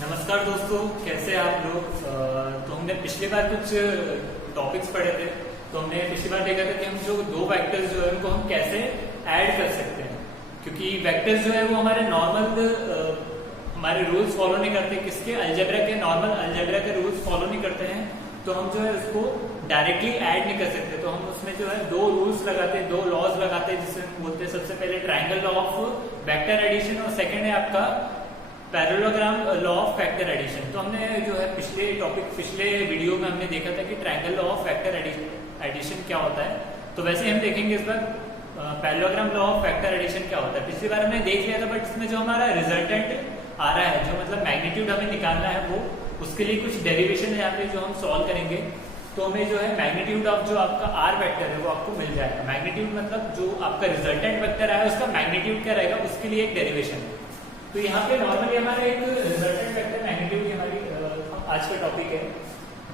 नमस्कार दोस्तों, कैसे हैं आप लोग। तो हमने पिछली बार कुछ टॉपिक्स पढ़े थे। तो हमने पिछली बार देखा था कि हम जो दो वेक्टर्स जो है उनको हम कैसे ऐड कर सकते हैं, क्योंकि वेक्टर्स जो है वो हमारे नॉर्मल हमारे रूल्स फॉलो नहीं करते। किसके? अलजेब्रा के, नॉर्मल अलजेब्रा के रूल्स फॉलो नहीं करते हैं। तो हम जो है उसको डायरेक्टली ऐड नहीं कर सकते। तो हम उसमें जो है दो रूल्स लगाते हैं, दो लॉज लगाते हैं, जिससे हम बोलते हैं सबसे पहले triangle law of vector addition और सेकेंड है आपका parallelogram law of vector addition. तो हमने जो है पिछले वीडियो में हमने देखा था कि triangle law of vector addition क्या होता है। तो वैसे ही हम देखेंगे इस बार parallelogram law of vector addition क्या होता है। पिछली बार हमने देख लिया था, बट इसमें जो हमारा रिजल्टेंट आ रहा है, जो मतलब मैग्नीट्यूड हमें निकालना है, वो उसके लिए कुछ डेरिवेशन है यहाँ पे जो हम सॉल्व करेंगे। तो हमें जो है मैग्नीट्यूड ऑफ जो आपका आर वेक्टर है वो आपको मिल जाएगा। मैग्नीट्यूड मतलब जो आपका रिजल्टेंट वेक्टर आया उसका मैग्नीट्यूड क्या रहेगा, उसके लिए एक डेरिवेशन है। तो यहाँ पे नॉर्मली हमारा एक रिजल्टेंट वेक्टर मैग्नीट्यूड हमारी आज का टॉपिक है।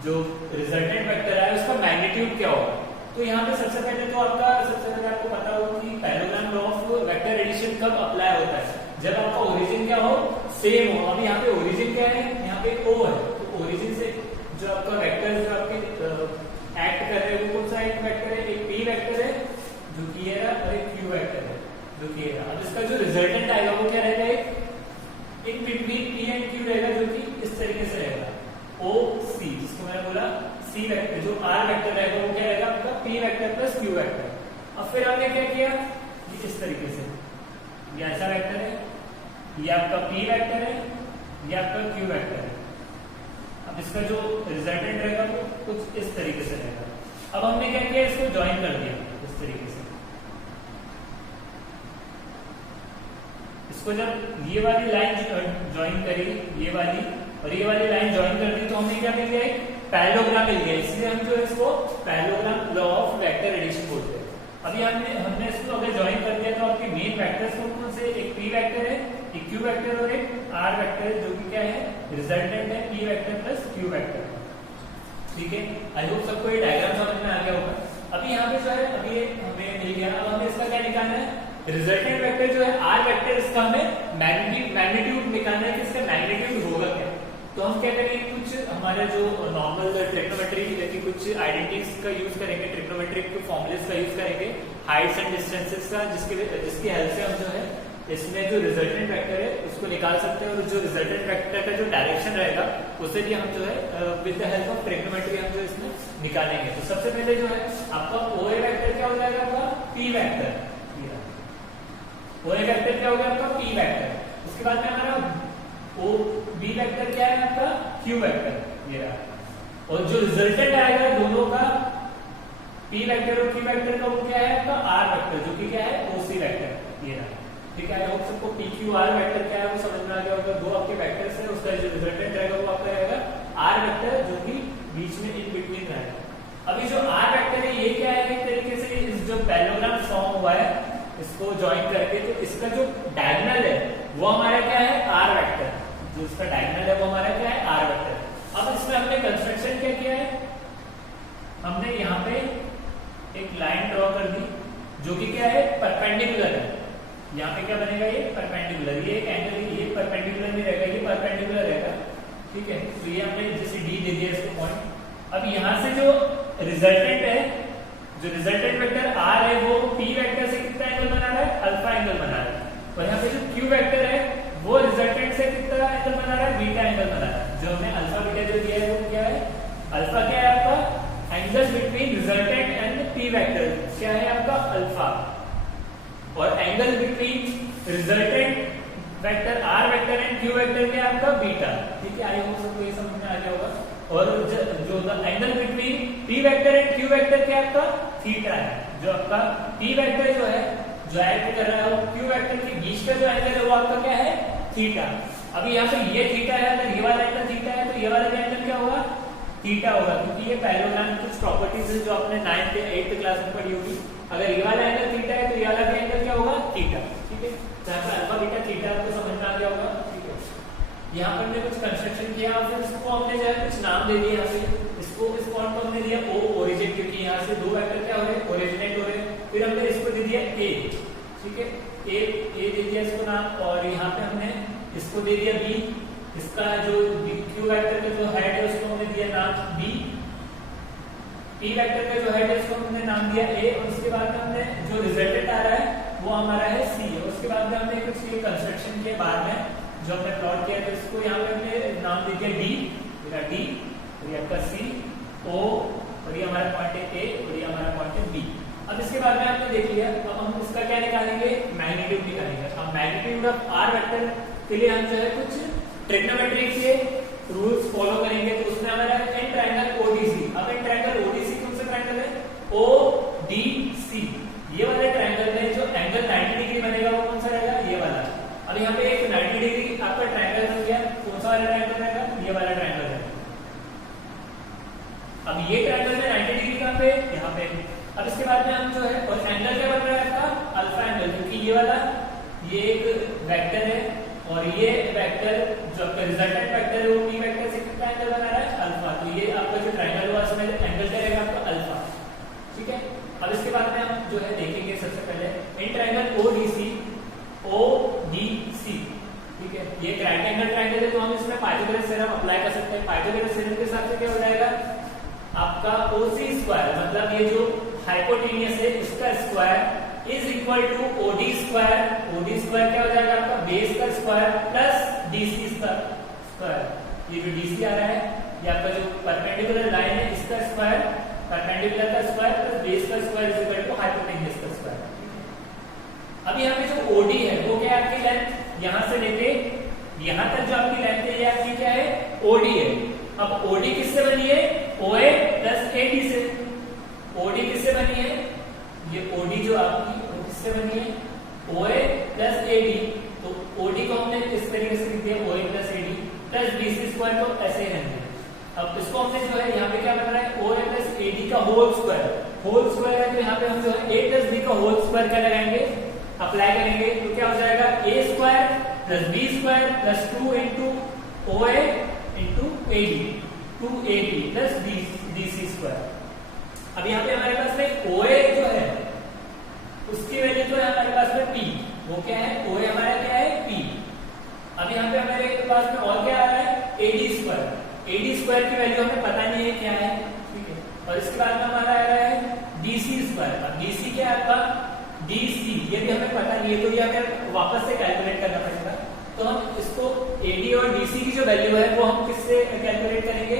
जो रिजल्टेंट वेक्टर है उसका मैग्नीट्यूड क्या होगा। तो यहाँ पे सबसे पहले आपको पता होगा कि parallelogram law of vector addition कब अप्लाई होता है, जब आपका ओरिजिन क्या हो, सेम हो। अब यहाँ पे ओरिजिन क्या है, यहाँ पे ओ है। तो ओरिजिन से जो आपका वेक्टर जो आपके एक्ट कर रहे हैं वो कौन सा एक वेक्टर है, एक पी वेक्टर है जो कि ये रहा, और एक क्यू वेक्टर है जो कि ये रहा। अब इसका जो रिजल्टेंट आएगा वो क्या रहेगा, एक in between P and Q रहेगा, जो कि इस तरीके से रहेगा, ओ सी, जिसको मैंने बोला सी वेक्टर। जो आर वेक्टर रहेगा वो क्या रहेगा, आपका P vector plus Q vector. अब फिर हमने क्या किया, इस तरीके से ये ऐसा वेक्टर है, ये आपका पी वेक्टर है, ये आपका क्यू वेक्टर है। अब इसका जो रिजल्टेंट रहेगा वो कुछ इस तरीके से रहेगा। अब हमने क्या किया, इसको ज्वाइन कर दिया इस तरीके से। इसको जब ये वाली लाइन ज्वाइन करी, ये वाली और ये वाली लाइन ज्वाइन कर दी, तो हमने क्या मिल गया, एक पैरेललोग्राम मिल गया। इसलिए हम जो है इसको parallelogram law of vector addition बोलते हैं। अभी हमने इसको अगर ज्वाइन कर दिया तो आपके मेन वेक्टर्स कौन से, एक पी वेक्टर है, एक क्यू वेक्टर और एक आर वेक्टर है, जो कि क्या है, रिजल्टेंट है P vector plus Q vector. ठीक है, आई होप सबको ये डायग्राम समझ में आ गया होगा। अभी यहाँ पे जो है अभी हमें मिल गया। अब हमें इसका क्या निकालना है, रिजल्टेंट वेक्टर जो है आर वेक्टर, इसका हमें मैग्नीट्यूड निकालना है कि इसका मैग्नीट्यूड होगा क्या। तो हम क्या करेंगे, कुछ हमारे जो नॉर्मल ट्रिग्नोमेट्री की कुछ आइडेंटिटीज का यूज करेंगे, ट्रिग्नोमेट्रिक फॉर्मुलेस का यूज करेंगे, हाइट्स एंड डिस्टेंसेस का, जिसकी हेल्प से हम जो है इसमें जो रिजल्टेंट वेक्टर है उसको निकाल सकते हैं। और जो रिजल्टेंट वेक्टर का जो डायरेक्शन रहेगा उसे भी हम जो है with the help of trigonometry हम जो इसमें निकालेंगे। तो सबसे पहले जो है आपका ओए वेक्टर क्या हो जाएगा, आपका पी वेक्टर। ओए वेक्टर क्या होगा, आपका पी वेक्टर। उसके बाद में हमारा ओ बी वेक्टर क्या है, आपका क्यू वेक्टर ये रहा। और जो रिजल्टेंट आएगा दोनों का, पी वेक्टर और क्यू वेक्टर का, वो क्या है, आपका आर वेक्टर, जो कि क्या है, ओ सी वेक्टर ये रहा। ठीक है, आप सबको पी क्यू आर वेक्टर क्या है वो समझ में आ गया होगा। दो आपके वेक्टर्स हैं, उसका जो रिजल्टेंट रहेगा वो आपका रहेगा आर वेक्टर, जो कि बीच में इन बिटवीन रहेगा। अभी जो आर वेक्टर है ये क्या है, एक तरीके से इस जो पैरेललोग्राम फॉर्म हुआ है इसको ज्वाइन करके, तो इसका जो डायगोनल है वो हमारा क्या है, आर वेक्टर। जो इसका डायगोनल है वो हमारा क्या है, आर वेक्टर। अब इसमें हमने कंस्ट्रक्शन क्या किया है, हमने यहाँ पे एक लाइन ड्रॉ कर दी जो कि क्या है, परपेंडिकुलर है। यहाँ पे क्या बनेगा, ये परपेंडिकुलर, ये एक एंगल, ये परपेंडिकुलर नहीं रहेगा, ये परपेंडिकुलर रहेगा। ठीक है, तो ये हमने जैसे डी दे दिया इसको पॉइंट। अब यहाँ से जो रिजल्टेंट है, जो रिजल्टेंट वेक्टर आर है, वो पी वेक्टर से कितना एंगल बना रहा है, अल्फा एंगल बना रहा है। और यहाँ पे जो क्यू वेक्टर है वो रिजल्टेंट से कितना एंगल बना रहा है, बीटा एंगल बना रहा है। जो हमने अल्फा बीटा जो दिया है वो क्या है, अल्फा क्या है आपका, angle between resultant and P vector क्या है आपका, अल्फा। और angle between resultant vector R vector and Q vector क्या है आपका, बीटा। ठीक है, आई होप सबको ये समझ में आ गया होगा। और जो angle between P vector and Q vector क्या है आपका, थीटा है। जो आपका पी वेक्टर जो है जो एक्ट कर रहा है वो क्यू वेक्टर के बीच का जो एंगल है वो आपका क्या है, थीटा। अभी यहाँ पे ये थीटा है, अगर ये वाला एंगल थीटा है तो ये वाला एंगल क्या होगा, थीटा होगा, क्योंकि ये पैरेललोग्राम की कुछ प्रॉपर्टीज है जो आपने 9th या 8th क्लास में पढ़ी होगी। अगर ये वाला एंगल थीटा है तो ये वाला भी एंगल क्या होगा, थीटा। ठीक है, जहाँ पे अल्फा बीटा थीटा आपको समझ में आ गया होगा। ठीक है, यहाँ पर हमने कुछ कंस्ट्रक्शन किया, फिर इसको हमने जो है कुछ नाम दे दिया। यहाँ पे इसको इस पॉइंट को हमने दिया ओ ओरिजिन, क्योंकि यहाँ से दो वेक्टर क्या हो रहे हैं, ओरिजिनेट हो रहे हैं। फिर हमने इसको दे दिया ए। ठीक है, ए दे दिया इसको नाम, और यहाँ पे हमने इसको दे दिया बी, इसका जो क्यू वेक्टर का जो हेड है उसको हमने दिया नाम बी, पी वेक्टर का जो हेड है उसको हमने नाम दिया ए, और उसके बाद में हमने जो रिजल्टेंट आ रहा है वो हमारा है सी। और उसके बाद में हमने कुछ ये कंस्ट्रक्शन किया बाद में जो हमने प्लॉट किया, तो इसको यहाँ पे हमने नाम दे दिया डी, डी और ये आपका सी ओ, और ये हमारा पॉइंट है ए, और ये हमारा पॉइंट है बी। अब इसके बाद में आपने देख लिया, अब हम इसका क्या निकालेंगे, मैग्नीट्यूड निकालेंगे। अब मैग्नीट्यूड ऑफ आर वेक्टर के लिए हम जो है कुछ ट्रिग्नोमेट्री के रूल्स फॉलो करेंगे। तो उसमें हमारा एन ट्रायंगल ओडीसी, अब एन ट्रायंगल ओडीसी कौन सा ट्रायंगल है, ओडीसी, ये वाला ट्रायंगल में जो एंगल 90 डिग्री बनेगा वो कौन सा रहेगा, ये वाला। अब यहाँ पे एक 90 डिग्री आपका ट्रायंगल बन गया, कौन सा वाला ट्रायंगल रहेगा, ये वाला ट्रायंगल है। अब ये ट्रायंगल में 90 डिग्री कहां पे, यहाँ पे। अब इसके बाद में हम जो है, और एंगल क्या बन रहा है आपका, अल्फा एंगल, क्योंकि ये वाला ये एक वेक्टर है और ये वेक्टर जो आपका रिजल्टेंट वेक्टर है वो पी वेक्टर से कितना एंगल बना रहा है, अल्फा। तो ये आपका जो ट्रायंगल हुआ इसमें एंगल क्या रहेगा आपका, अल्फा, ठीक है। अब इसके बाद में हम जो है देखेंगे सबसे पहले इन ट्रायंगल ओडीसी, ओडीसी, ठीक है। ये राइट एंगल ट्रायंगल है तो हम इसमें पाइथागोरस थ्योरम अप्लाई कर सकते हैं। पाइथागोरस थ्योरम के हिसाब से क्या हो जाएगा आपका ओसी स्क्वायर, मतलब ये जो हाइपोटेन्यूस है इसका square is equal to OD square. OD square क्या हो जाएगा आपका, बेस का स्क्वायर प्लस डीसी स्क्वायर। ये जो डीसी आ रहा है ये आपका जो परपेंडिकुलर लाइन है इसका स्क्वायर, परपेंडिकुलर का स्क्वायर प्लस बेस का square is equal to hypotenuse का स्क्वायर। अब यहाँ पे जो ओडी है वो क्या है आपकी लेंथ, यहां से लेके यहां तक जो आपकी लेंथ है ये आपकी क्या है, ओडी है। अब ओडी किससे बनी है, ओए प्लस एडी से। ओडी किससे बनी है, ये ओडी जो आपकी वो किससे बनी है, ओए प्लस एडी। तो ओडी को हमने इस तरीके से लिख दिया, OA plus AD plus BC square, तो ऐसे है। अब इसको हमने जो है यहाँ पे क्या बन रहा है, ओए प्लस एडी का होल स्क्वायर। होल स्क्वायर है तो यहाँ पे हम जो है ए प्लस बी का होल स्क्वायर क्या लगाएंगे, अप्लाई करेंगे। तो क्या हो जाएगा, A square plus B square plus 2 into O A into A D, 2ab plus DC square. अब यहाँ पे हमारे पास में ओए जो है उसकी वैल्यू जो है हमारे पास में पी, वो क्या है, ओए हमारा क्या है पी। अब यहाँ पे हमारे पास में और क्या आ रहा है, एडी स्क्वायर। एडी स्क्वायर की वैल्यू हमें पता नहीं है क्या है, ठीक है। और इसके बाद में हमारा आ रहा है डीसी स्क्वायर। अब डीसी क्या है आपका, डीसी, ये भी हमें पता नहीं है तो ये हमें वापस से कैलकुलेट करना पड़ेगा। तो हम इसको एडी और डीसी की जो वैल्यू है वो हम किससे कैलकुलेट करेंगे,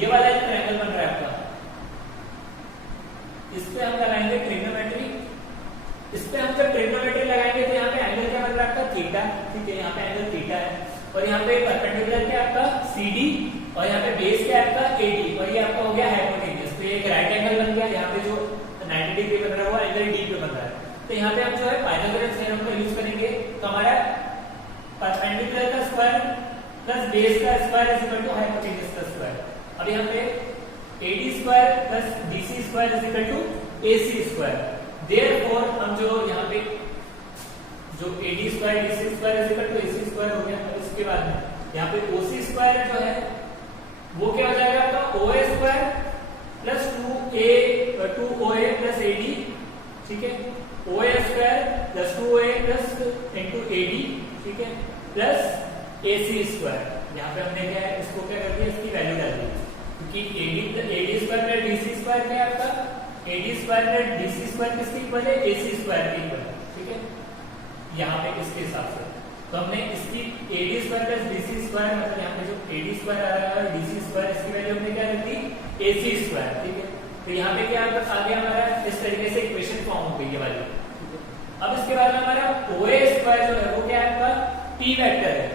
ये वाला एक ट्रायंगल बन रहा है आपका, इस पे हम लगाएंगे ट्रिग्नोमेट्री। इस पे हम जब ट्रिग्नोमेट्री लगाएंगे तो यहाँ पे एंगल क्या बन रहा है आपका, थीटा, ठीक है। यहाँ पे एंगल थीटा है और यहाँ पे परपेंडिकुलर क्या आपका सीडी और यहाँ पे बेस क्या आपका एडी, और ये आपका हो गया हाइपोटेन्यूस। तो ये एक राइट एंगल बन गया, यहाँ पे जो 90 डिग्री बन रहा है वो एंगल डी पे बन रहा है। तो यहाँ पे हम जो है पाइथागोरस थ्योरम का यूज करेंगे। तो हमारा परपेंडिकुलर का स्क्वायर प्लस बेस का square is equal to hypotenuse का स्क्वायर। अब यहाँ पे AD square plus DC square is equal to AC square. Therefore हम जो यहाँ पे जो AD square DC square is equal to AC square हो गया। अब इसके बाद में यहाँ पे ओसी स्क्वायर जो है वो क्या हो जाएगा आपका, ओए square plus 2oa plus AD, ठीक है। OA square plus 2a plus into AD, ठीक है, प्लस एसी स्क्वायर। यहाँ पे हमने क्या है इसको क्या कर दिया, इसकी वैल्यू डाल दी, क्योंकि AD square plus DC square क्या है आपका, AD square plus DC square किसके इक्वल है, एसी स्क्वायर के इक्वल है, ठीक है। यहाँ पे इसके हिसाब से तो हमने इसकी AD square plus DC square, मतलब यहाँ पे जो एडी स्क्वायर आ रहा है डीसी स्क्वायर, इसकी वैल्यू हमने क्या रख दी, एसी स्क्वायर, ठीक है। तो यहाँ पे क्या आ गया हमारा, इस तरीके से इक्वेशन फॉर्म हो गई ये वाली। अब इसके बाद में हमारा ओए स्क्वायर जो है वो क्या है आपका, पी वेक्टर है,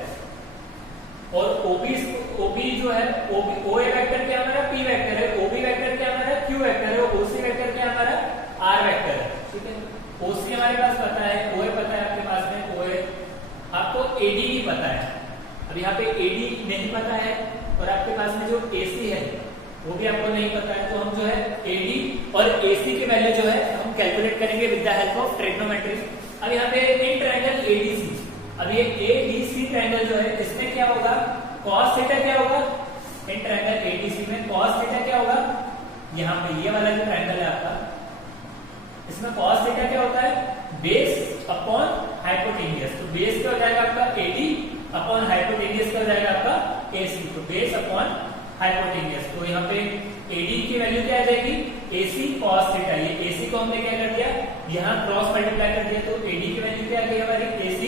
और ओबी जो है ओए वेक्टर क्या हमारा पी वेक्टर है, ओबी वेक्टर क्या हमारा क्यू वेक्टर है, ओसी वेक्टर क्या हमारा आर वेक्टर है, ठीक है। ओसी हमारे पास पता है, ओए पता है आपके पास में, ओए आपको एडी भी पता है। अब यहाँ पे एडी नहीं पता है और आपके पास में जो एसी है वो भी आपको नहीं पता है, तो हम जो है एडी और एसी की वैल्यू जो है हम कैलकुलेट करेंगे with the help of trigonometry. अब यहाँ पे इन ट्रायंगल एडीसी, अब ये एडीसी ट्रायंगल जो है इसमें क्या होगा, cos थीटा क्या होगा, इन ट्रायंगल एडीसी में cos थीटा क्या होगा, यहाँ पे ये वाला जो ट्रायंगल है आपका इसमें cos थीटा क्या होता है, बेस अपॉन हाइपोटेन्यूस। तो बेस क्या हो जाएगा आपका एडी अपॉन हाइपोटेन्यूस क्या हो जाएगा आपका AC, तो बेस अपॉन हाइपोटेन्यूज। तो यहाँ पे AD की वैल्यू क्या आ जाएगी, AC cos थीटा। ये AC को हमने क्या कर दिया, यहाँ क्रॉस मल्टीप्लाई कर दिया, तो AD की वैल्यू क्या आ गई हमारी, AC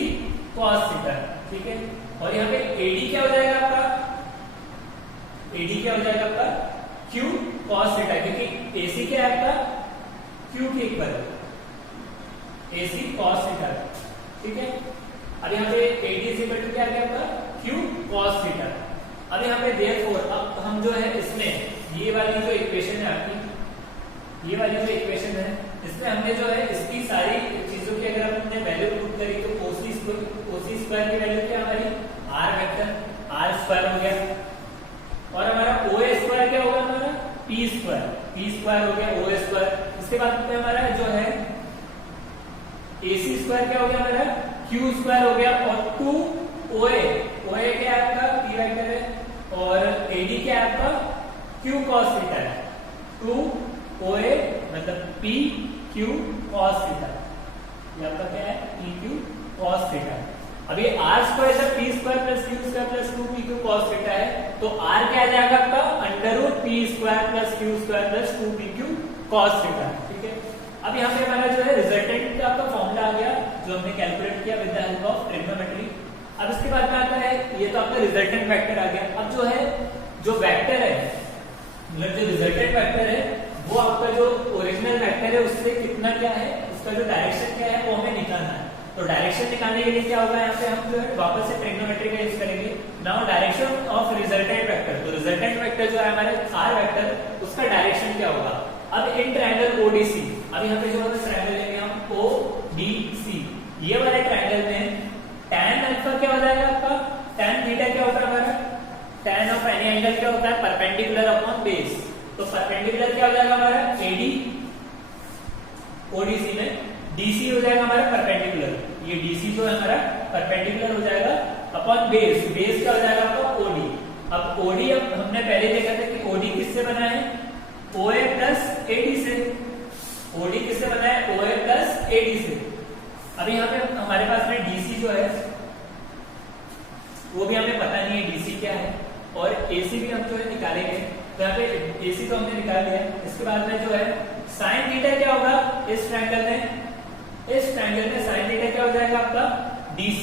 cos थीटा, ठीक है। और यहाँ पे AD क्या हो जाएगा आपका, AD क्या हो जाएगा आपका Q cos थीटा, क्योंकि AC क्या है आपका Q के इक्वल, AC cos थीटा, ठीक है। अब यहाँ पे AD इज इक्वल टू क्या आ गया आपका Q cos थीटा। अब यहाँ पे देयरफॉर अब हम जो है इसमें ये वाली जो इक्वेशन है आपकी, ये वाली जो इक्वेशन है, इसमें हमने जो है इसकी सारी चीजों की अगर हमने वैल्यू पुट करी तो OC स्क्वायर की वैल्यू क्या हमारी R वेक्टर R स्क्वायर हो गया, और हमारा OA स्क्वायर क्या होगा हमारा P स्क्वायर हो गया OA स्क्वायर। इसके बाद में हमारा जो है AC स्क्वायर क्या हो गया हमारा Q स्क्वायर हो गया, और 2 OA क्या है आपका P वेक्टर है, और AD क्या है आपका Q cos थीटा है। 2 OA मतलब P Q cos थीटा, ये आपका क्या है P Q cos थीटा। अब ये R स्क्वायर है P square plus Q square plus 2 P Q cos theta है, तो R क्या आ जाएगा आपका under root P square plus Q square plus 2 P Q cos theta, ठीक है। अब यहाँ पे हमारा जो है रिजल्टेंट का आपका फॉर्मूला आ गया जो हमने कैलकुलेट किया with the help of trigonometry. अब इसके बाद में आता है ये तो आपका रिजल्टेंट वेक्टर आ गया। अब जो है जो वेक्टर है मतलब जो रिजल्टेंट वेक्टर है वो आपका जो ओरिजिनल वेक्टर है उससे कितना क्या है, उसका जो डायरेक्शन क्या है वो हमें निकालना है। तो डायरेक्शन निकालने के लिए क्या होगा, यहाँ पे हम जो है वापस से ट्रिग्नोमेट्री का यूज करेंगे। Now direction of resultant vector, तो रिजल्टेंट वेक्टर जो है हमारे आर वेक्टर उसका डायरेक्शन क्या होगा। अब इन ट्रायंगल ओडीसी, अब यहाँ पे जो है ट्रायंगल लेंगे हम ओडीसी, ये वाले ट्रायंगल में tan अल्फा क्या हो जाएगा आपका, tan थीटा क्या होता है हमारा, tan ऑफ एनी एंगल क्या होता है परपेंडिकुलर अपॉन बेस। तो परपेंडिकुलर क्या हो जाएगा हमारा AD ODC में, DC हो जाएगा हमारा परपेंडिकुलर, ये DC जो है हमारा परपेंडिकुलर हो जाएगा अपॉन बेस, बेस क्या हो जाएगा आपका OD। अब OD अब हमने पहले देखा था कि OD किससे बना है OA प्लस AD से, OD किससे बना है OA प्लस AD से। अब यहाँ पे हमारे पास में DC जो है वो भी हमें पता नहीं है DC क्या है, और AC भी हम जो है निकालेंगे। तो यहाँ पे AC तो हमने निकाल लिया। इसके बाद में जो है साइन थीटा क्या होगा इस ट्रायंगल में, इस ट्रायंगल में साइन थीटा क्या हो जाएगा आपका DC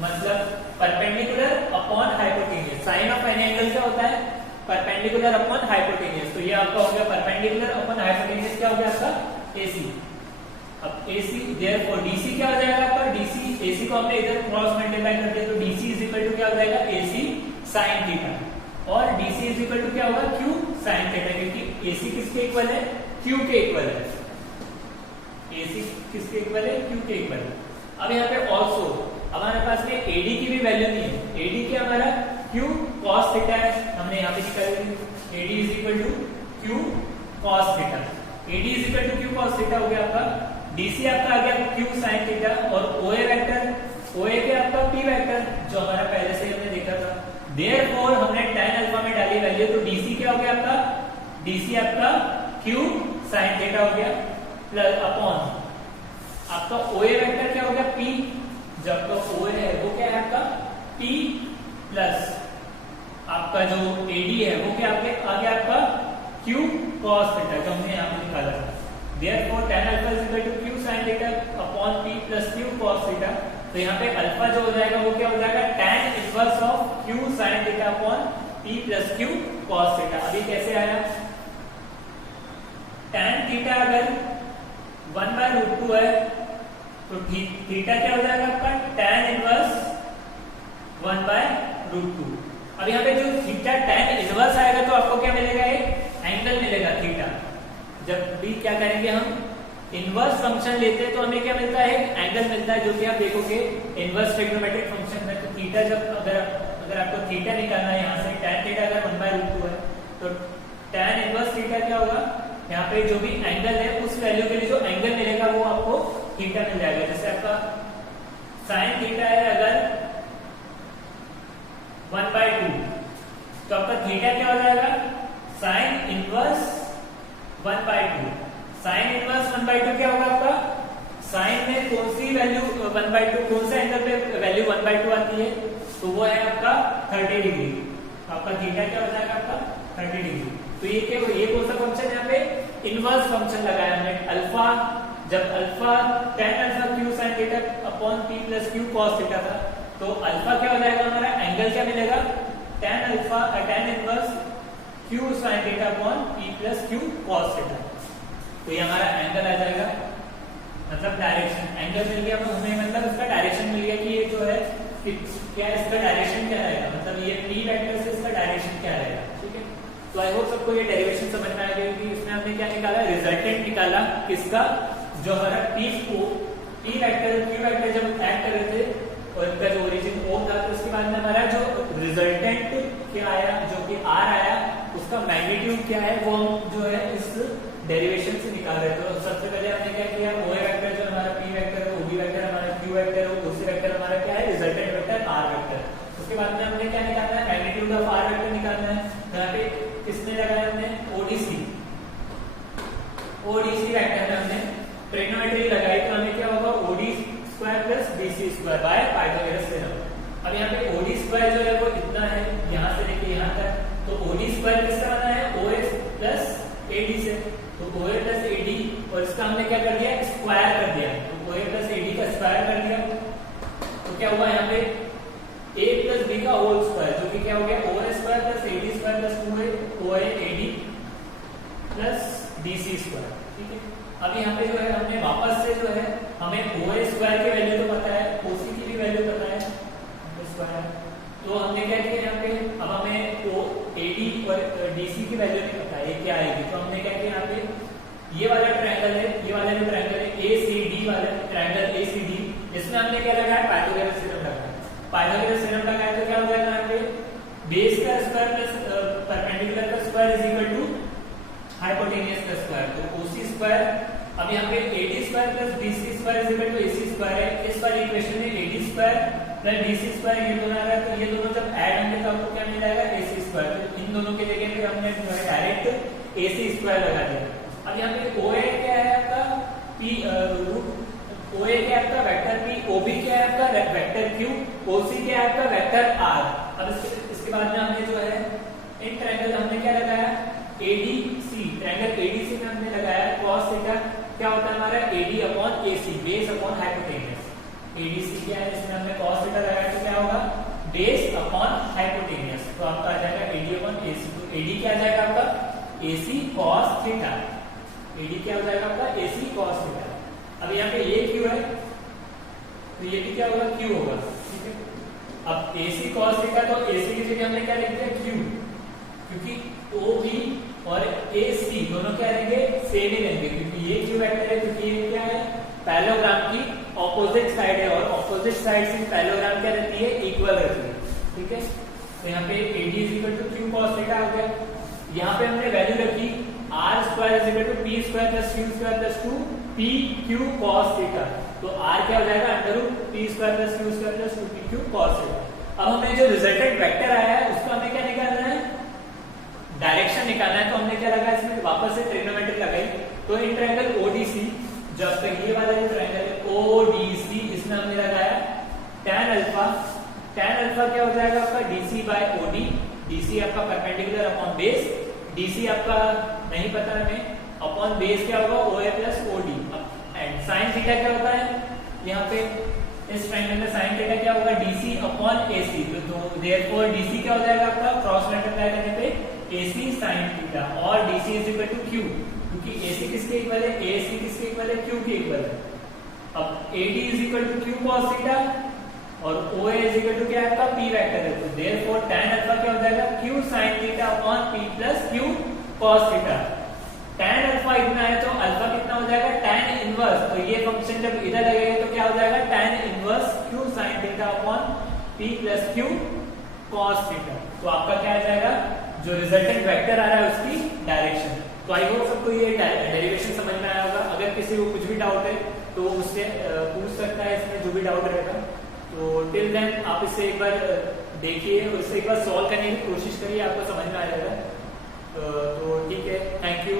मतलब perpendicular upon hypotenuse. Sine of any angle क्या होता है परपेंडिकुलर अपॉन हाइपोटेन्यूज, तो ये आपका हो गया परपेंडिकुलर अपॉन हाइपोटेन्यूज क्या हो गया आपका AC। अब AC देयरफॉर DC क्या हो जाएगा आपका DC, AC को हमने इधर क्रॉस मल्टीप्लाई कर दिया तो DC इज इक्वल टू क्या हो जाएगा AC sin थीटा, और DC इज इक्वल टू क्या होगा Q sin थीटा, क्योंकि AC किसके इक्वल है Q के इक्वल है, AC किसके इक्वल है Q के इक्वल है। अब यहाँ पे ऑल्सो हमारे पास में AD की भी वैल्यू नहीं है, AD क्या हमारा Q cos थीटा है, हमने यहाँ पे निकाली AD is equal to Q cos theta, AD is equal to Q cos theta हो गया आपका। DC आपका आ गया Q sin थीटा, और OA वेक्टर OA के आपका P वेक्टर जो हमारा पहले से हमने देखा था। देयरफॉर हमने tan अल्फा में डाली वैल्यू, तो DC क्या हो गया आपका DC आपका Q sin थीटा हो गया प्लस अपॉन आपका OA वेक्टर क्या हो गया P, जो आपका OA है वो क्या है आपका P प्लस आपका जो AD है वो क्या आ गया आपका Q cos थीटा जो हमने यहाँ पे निकाला था। Therefore tan alpha is equal to Q sin theta upon P plus Q cos theta। तो यहाँ पे अल्फा जो हो जाएगा वो क्या हो जाएगा tan inverse of Q sin theta upon P plus Q cos theta। अभी कैसे आया, tan थीटा अगर 1/√2 है तो थीटा क्या हो जाएगा आपका tan इनवर्स 1/√2। अब यहाँ पे जो थीटा tan इनवर्स आएगा तो आपको क्या मिलेगा, एक एंगल मिलेगा थीटा। जब भी क्या करेंगे हम इनवर्स फंक्शन लेते हैं तो हमें क्या मिलता है एक एंगल मिलता है, जो कि आप देखोगे इनवर्स ट्रिग्नोमेट्रिक फंक्शन में। तो थीटा जब अगर आपको थीटा निकालना है यहाँ से tan थीटा अगर 1/√2 है तो tan इनवर्स थीटा क्या होगा, यहाँ पे जो भी एंगल है उस वैल्यू के लिए जो एंगल मिलेगा वो आपको थीटा मिल जाएगा। जैसे आपका साइन थीटा है अगर 1/2 तो आपका थीटा क्या हो जाएगा साइन इनवर्स 1/2। साइन इनवर्स 1/2 क्या होगा आपका, साइन में कौन सी वैल्यू 1/2, कौन से एंगल पे वैल्यू 1/2 आती है तो वो है आपका 30 डिग्री। आपका थीटा क्या हो जाएगा आपका 30 डिग्री। तो ये कौन सा फंक्शन यहाँ पे इनवर्स फंक्शन लगाया हमने अल्फा, जब alpha tan alpha q sin theta upon p plus q cos theta था, तो अल्फा क्या हो जाएगा हमारा एंगल क्या मिलेगा tan alpha tan inverse q sin theta upon p plus q cos theta. तो ये हमारा एंगल आ जाएगा, मतलब डायरेक्शन एंगल मिल गया हमें, मतलब इसका डायरेक्शन मिल गया कि ये जो है क्या इसका डायरेक्शन क्या रहेगा, मतलब ये p वेक्टर से इसका डायरेक्शन क्या रहेगा। ठीक है, तो आई होप सबको ये डेरिवेशन समझ में आ गई कि इसमें हमने क्या निकाला, रिजल्टेंट निकाला किसका, जो हमारा p वेक्टर q वेक्टर जब ऐड कर रहे थे और इनका जो ओरिजिन o था, तो उसके बाद में हमारा जो रिजल्टेंट क्या आया, जो कि r आया, उसका मैग्नीट्यूड क्या है वो हम जो है इस डेरिवेशन से निकाल रहे थे। तो सबसे पहले हमने क्या किया, OA वेक्टर जो हमारा p वेक्टर है, OB वेक्टर हमारा q वेक्टर है, OC वेक्टर हमारा क्या है रिजल्टेंट वेक्टर r वेक्टर। उसके बाद में हमने क्या निकालना है, मैग्नीट्यूड ऑफ r वेक्टर निकालना है। यहाँ पे किसने लगाया हमने ODC वेक्टर में हमने ट्रिग्नोमेट्री लगाई, तो हमें क्या होगा OD square plus BC square by Pythagoras theorem. अब यहाँ पे OD स्क्वायर जो है वो इतना है, यहाँ से लेके यहाँ तक, तो OD स्क्वायर किससे बना है OA प्लस AD से, तो OA प्लस AD और इसका हमने क्या कर दिया स्क्वायर कर दिया, तो OA प्लस AD का स्क्वायर कर दिया, तो क्या हुआ यहाँ पे A प्लस B का होल स्क्वायर, जो कि क्या हो गया OA square plus AD square plus 2A AD plus BC square. ठीक है, अब यहाँ पे जो है हमने वापस से जो है हमें OA स्क्वायर की वैल्यू तो पता है, OC की भी वैल्यू पता है स्क्वायर, तो हमने क्या किया यहाँ पे, अब हमें AD और DC की वैल्यू नहीं पता है ये क्या आएगी, तो हमने क्या किया यहाँ पे ये वाला ट्रायंगल है, ये वाला जो ट्रायंगल है ACD वाला ट्रायंगल ACD, इसमें हमने क्या लगाया पाइथागोरस थ्योरम लगाया। पाइथागोरस थ्योरम लगाया तो क्या हो जाएगा यहाँ पे बेस का स्क्वायर प्लस परपेंडिकुलर का square is equal to hypotenuse का स्क्वायर, तो OC स्क्वायर, अब यहाँ पे AD square plus BC square is equal to AC square है। इस वाली इक्वेशन में AD square plus BC square ये दोनों आ रहा है, तो ये दोनों जब ऐड होंगे तो आपको क्या मिल जाएगा AC स्क्वायर, तो इन दोनों की जगह पे हमने जो है डायरेक्ट AC स्क्वायर लगा दिया। अब यहाँ पे OA क्या है आपका P OA क्या है आपका वेक्टर P, OB क्या है आपका वेक्टर Q, OC क्या है आपका वेक्टर R। अब इसके बाद में हमने जो है इन ट्रायंगल हमने क्या लगाया ADC, ट्रायंगल ADC में हमने लगाया cos थीटा क्या होता है हमारा AD upon AC base upon hypotenuse. ADC क्या है, इसमें हमने cos थीटा लगाया तो क्या होगा बेस अपॉन हाइपोटेनियस, तो आपका आ जाएगा AD अपॉन AC। तो AD क्या आ जाएगा आपका AC cos थीटा, AD क्या हो जाएगा आपका AC cos थीटा। अब यहाँ पे ये Q है तो ये भी क्या होगा Q होगा। ठीक है, अब AC cos थीटा, तो AC की जगह हमने क्या लिख दिया Q, क्योंकि OB और AC दोनों क्या रहेंगे सेम ही रहेंगे, क्योंकि ये Q वेक्टर है, क्योंकि ये क्या है पैरेललोग्राम की ऑपोजिट साइड है, और ऑपोजिट साइड से पैरेललोग्राम क्या रहती है इक्वल रहती है। ठीक है, तो यहाँ पे AD is equal to Q cos theta हो गया। यहाँ पे हमने वैल्यू रखी R square is equal to P square plus Q square plus 2PQ cos theta, तो R क्या हो जाएगा under root P square plus Q square plus 2PQ cos theta. अब हमें जो रिजल्टेंट वेक्टर आया है उसको हमें क्या निकालना है डायरेक्शन निकालना है, तो हमने क्या लगाया इसमें वापस से ट्रिग्नोमेट्री लगाई, तो इन ट्रायंगल ODC जब तक ये वाला जो ट्रायंगल है ODC इसमें हमने लगाया tan अल्फा क्या हो जाएगा आपका DC बाय OD, DC आपका परपेंडिकुलर अपॉन बेस, DC आपका नहीं पता हमें, अपॉन बेस क्या होगा OA plus OD, and sin theta क्या होता है यहाँ पे इस ट्रायंगल में sin थीटा क्या होगा DC अपॉन AC, तो देयरफॉर DC क्या हो जाएगा आपका क्रॉस मल्टीप्लाई करने पे AC sin थीटा, और DC is equal to Q, क्योंकि AC किसके इक्वल है AC किसके इक्वल है Q के इक्वल है। अब AD is equal to Q cos theta और OA इज इक्वल टू क्या है आपका P वेक्टर है, तो देयरफॉर tan अल्फा क्या हो जाएगा Q sin theta upon P plus Q cos theta. tan alpha इतना है तो अल्फा कितना हो जाएगा tan इनवर्स, तो ये फंक्शन जब इधर लगेगा तो क्या हो जाएगा tan inverse Q sin theta upon P plus Q cos theta. तो आपका क्या आ जाएगा जो रिजल्टेंट वेक्टर आ रहा है उसकी डायरेक्शन। तो आई होप सबको ये डेरिवेशन समझ में आया होगा। अगर किसी को कुछ भी डाउट है तो उससे पूछ सकता है, इसमें जो भी डाउट रहेगा। तो टिल देन आप इसे एक बार देखिए और इसे एक बार सॉल्व करने की कोशिश करिए, आपको समझ में आ जाएगा। तो ठीक है, थैंक यू।